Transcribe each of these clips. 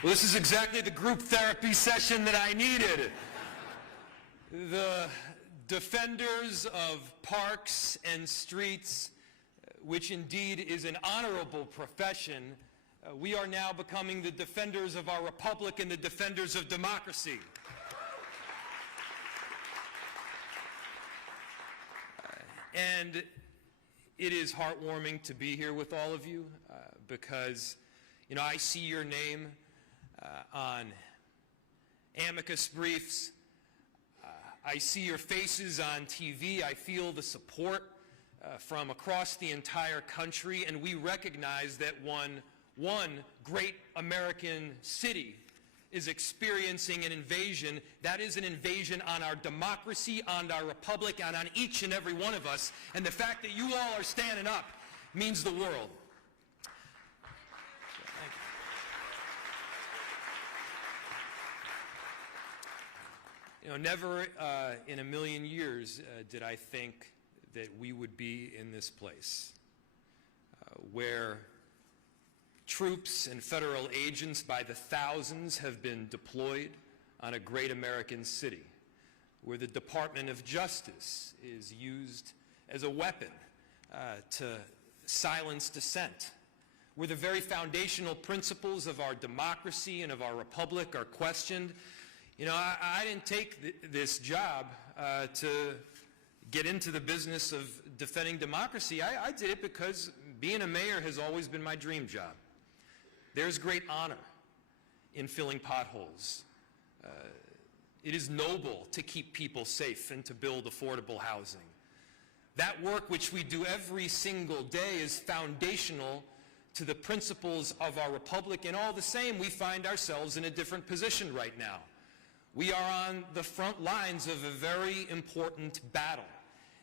Well, this is exactly the group therapy session that I needed. The defenders of parks and streets, which indeed is an honorable profession, we are now becoming the defenders of our republic and the defenders of democracy. And it is heartwarming to be here with all of you because, you know, I see your name on amicus briefs. I see your faces on TV. I feel the support from across the entire country, and we recognize that one great American city is experiencing an invasion. That is an invasion on our democracy, on our republic, and on each and every one of us. And the fact that you all are standing up means the world. You know, never in a million years did I think that we would be in this place where troops and federal agents by the thousands have been deployed on a great American city, where the Department of Justice is used as a weapon to silence dissent, where the very foundational principles of our democracy and of our republic are questioned. You know, I didn't take this job to get into the business of defending democracy. I did it because being a mayor has always been my dream job. There's great honor in filling potholes. It is noble to keep people safe and to build affordable housing. That work which we do every single day is foundational to the principles of our republic, and all the same, we find ourselves in a different position right now. We are on the front lines of a very important battle.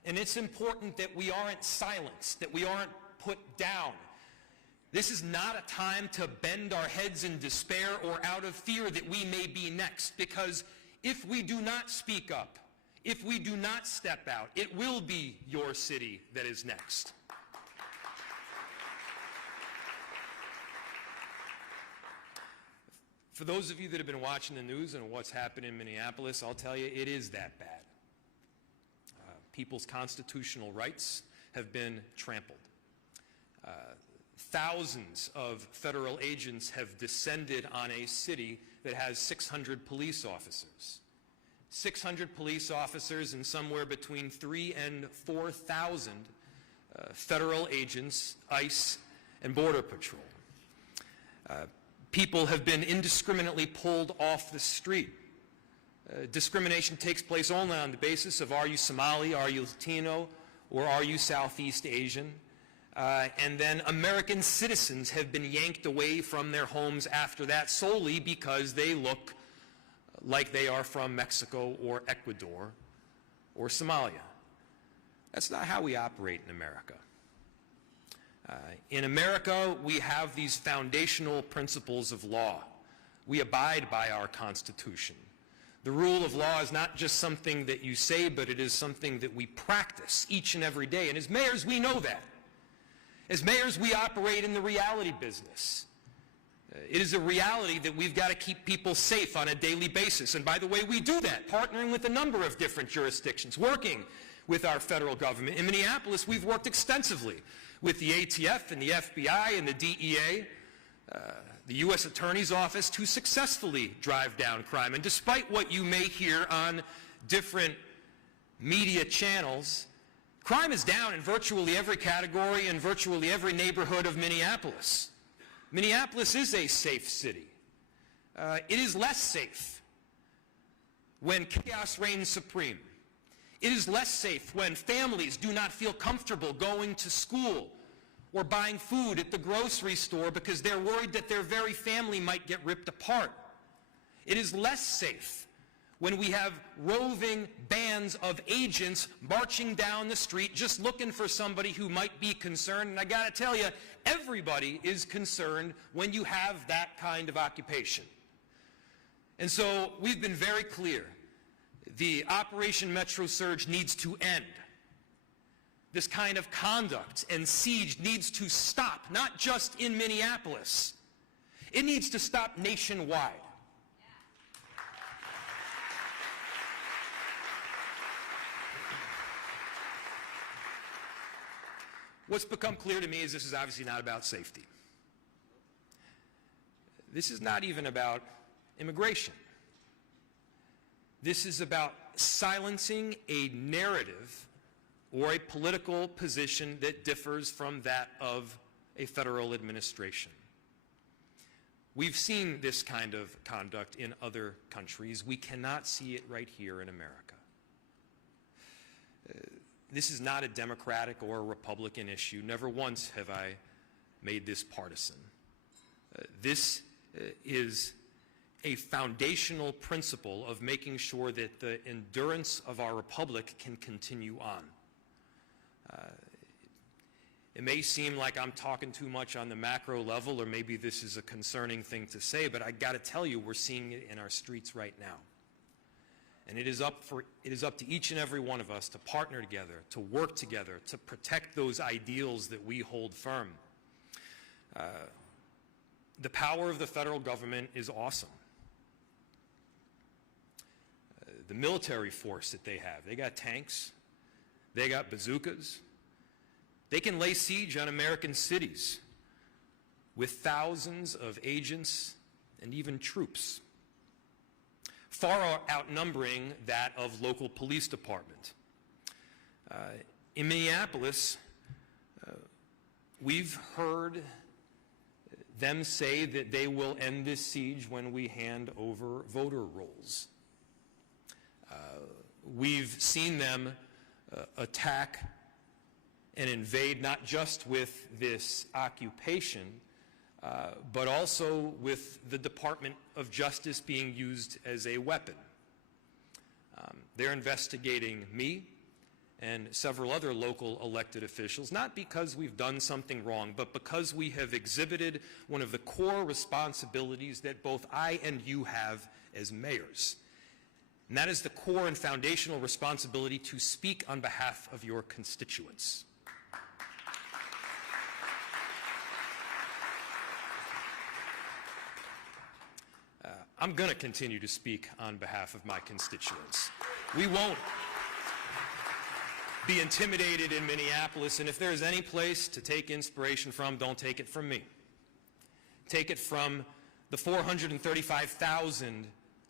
And it's important that we aren't silenced, that we aren't put down. This is not a time to bend our heads in despair or out of fear that we may be next, because if we do not speak up, if we do not step out, it will be your city that is next. For those of you that have been watching the news and what's happened in Minneapolis, I'll tell you, it is that bad. People's constitutional rights have been trampled. Thousands of federal agents have descended on a city that has 600 police officers. 600 police officers and somewhere between 3,000 and 4,000 federal agents, ICE, and Border Patrol. People have been indiscriminately pulled off the street. Discrimination takes place only on the basis of are you Somali, are you Latino, or are you Southeast Asian? And then American citizens have been yanked away from their homes after that solely because they look like they are from Mexico or Ecuador or Somalia. That's not how we operate in America. In America, we have these foundational principles of law. We abide by our Constitution. The rule of law is not just something that you say, but it is something that we practice each and every day. And as mayors, we know that. As mayors, we operate in the reality business. It is a reality that we've got to keep people safe on a daily basis. And by the way, we do that, partnering with a number of different jurisdictions, working with our federal government. In Minneapolis, we've worked extensively with the ATF and the FBI and the DEA, the U.S. Attorney's Office, to successfully drive down crime. And despite what you may hear on different media channels, crime is down in virtually every category and virtually every neighborhood of Minneapolis. Minneapolis is a safe city. It is less safe when chaos reigns supreme. It is less safe when families do not feel comfortable going to school or buying food at the grocery store because they're worried that their very family might get ripped apart. It is less safe when we have roving bands of agents marching down the street just looking for somebody who might be concerned. And I got to tell you, everybody is concerned when you have that kind of occupation. And so we've been very clear. The Operation Metro Surge needs to end. This kind of conduct and siege needs to stop, not just in Minneapolis. It needs to stop nationwide. What's become clear to me is this is obviously not about safety. This is not even about immigration. This is about silencing a narrative or a political position that differs from that of a federal administration. We've seen this kind of conduct in other countries. We cannot see it right here in America. This is not a Democratic or a Republican issue. Never once have I made this partisan. This is a foundational principle of making sure that the endurance of our republic can continue on. It may seem like I'm talking too much on the macro level, or maybe this is a concerning thing to say, but I got to tell you, we're seeing it in our streets right now. And it is up to each and every one of us to partner together, to work together, to protect those ideals that we hold firm. The power of the federal government is awesome. The military force that they have, they got tanks, they got bazookas. They can lay siege on American cities with thousands of agents and even troops, far outnumbering that of local police department. In Minneapolis, we've heard them say that they will end this siege when we hand over voter rolls. We've seen them attack and invade not just with this occupation, but also with the Department of Justice being used as a weapon. They're investigating me and several other local elected officials, not because we've done something wrong, but because we have exhibited one of the core responsibilities that both I and you have as mayors. And that is the core and foundational responsibility to speak on behalf of your constituents. I'm going to continue to speak on behalf of my constituents. We won't be intimidated in Minneapolis, and if there is any place to take inspiration from, don't take it from me. Take it from the 435,000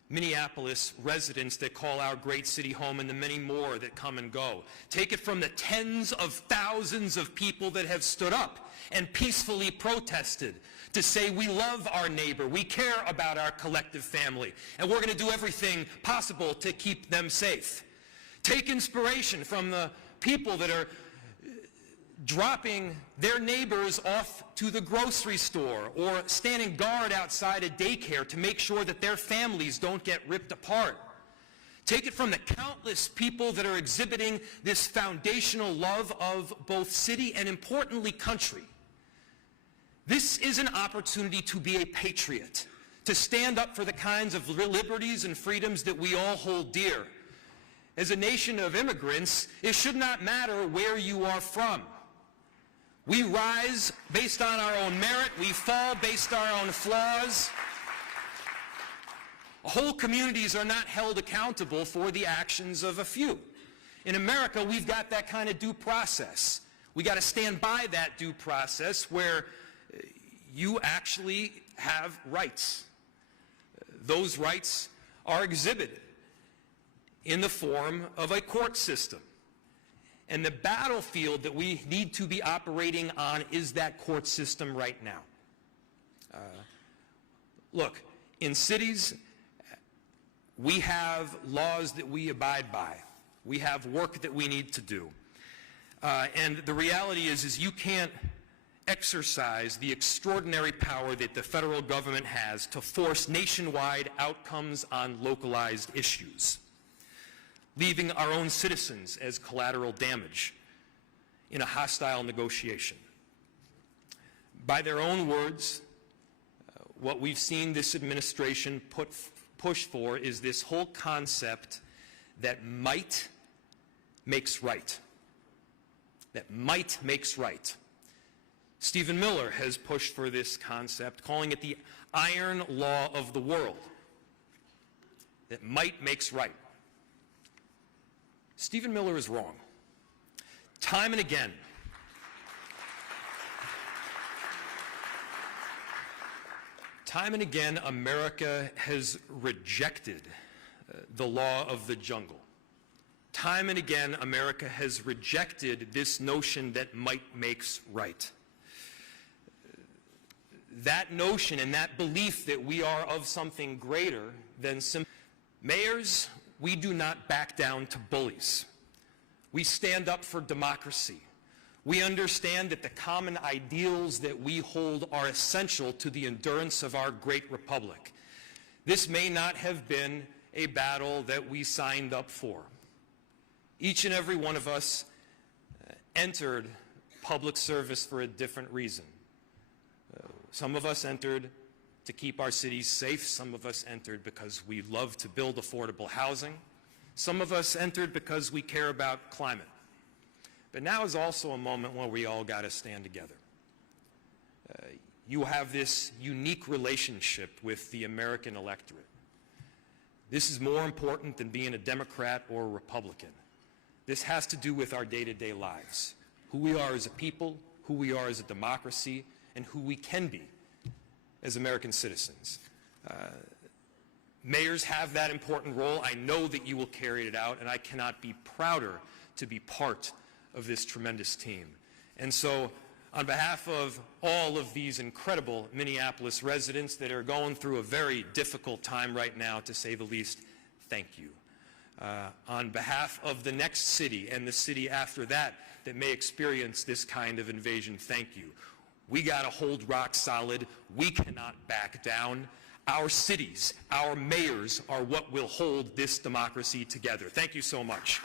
Minneapolis residents that call our great city home and the many more that come and go. Take it from the tens of thousands of people that have stood up and peacefully protested to say we love our neighbor, we care about our collective family, and we're going to do everything possible to keep them safe. Take inspiration from the people that are dropping their neighbors off to the grocery store or standing guard outside a daycare to make sure that their families don't get ripped apart. Take it from the countless people that are exhibiting this foundational love of both city and, importantly, country. This is an opportunity to be a patriot, to stand up for the kinds of liberties and freedoms that we all hold dear. As a nation of immigrants, it should not matter where you are from. We rise based on our own merit. We fall based on our own flaws. Whole communities are not held accountable for the actions of a few. In America, we've got that kind of due process. We got to stand by that due process where you actually have rights. Those rights are exhibited in the form of a court system. And the battlefield that we need to be operating on is that court system right now. Look, in cities, we have laws that we abide by. We have work that we need to do. And the reality is you can't exercise the extraordinary power that the federal government has to force nationwide outcomes on localized issues, leaving our own citizens as collateral damage in a hostile negotiation. By their own words, what we've seen this administration push for is this whole concept that might makes right. That might makes right. Stephen Miller has pushed for this concept, calling it the iron law of the world, that might makes right. Stephen Miller is wrong. Time and again, America has rejected the law of the jungle. Time and again, America has rejected this notion that might makes right. That notion and that belief that we are of something greater than simple. Mayors, we do not back down to bullies. We stand up for democracy. We understand that the common ideals that we hold are essential to the endurance of our great republic. This may not have been a battle that we signed up for. Each and every one of us entered public service for a different reason. Some of us entered to keep our cities safe. Some of us entered because we love to build affordable housing. Some of us entered because we care about climate. But now is also a moment where we all got to stand together. You have this unique relationship with the American electorate. This is more important than being a Democrat or a Republican. This has to do with our day-to-day lives, who we are as a people, who we are as a democracy, and who we can be as American citizens. Mayors have that important role. I know that you will carry it out, and I cannot be prouder to be part of this tremendous team. And so, on behalf of all of these incredible Minneapolis residents that are going through a very difficult time right now, to say the least, thank you. On behalf of the next city and the city after that that may experience this kind of invasion, thank you. We got to hold rock solid. We cannot back down. Our cities, our mayors are what will hold this democracy together. Thank you so much.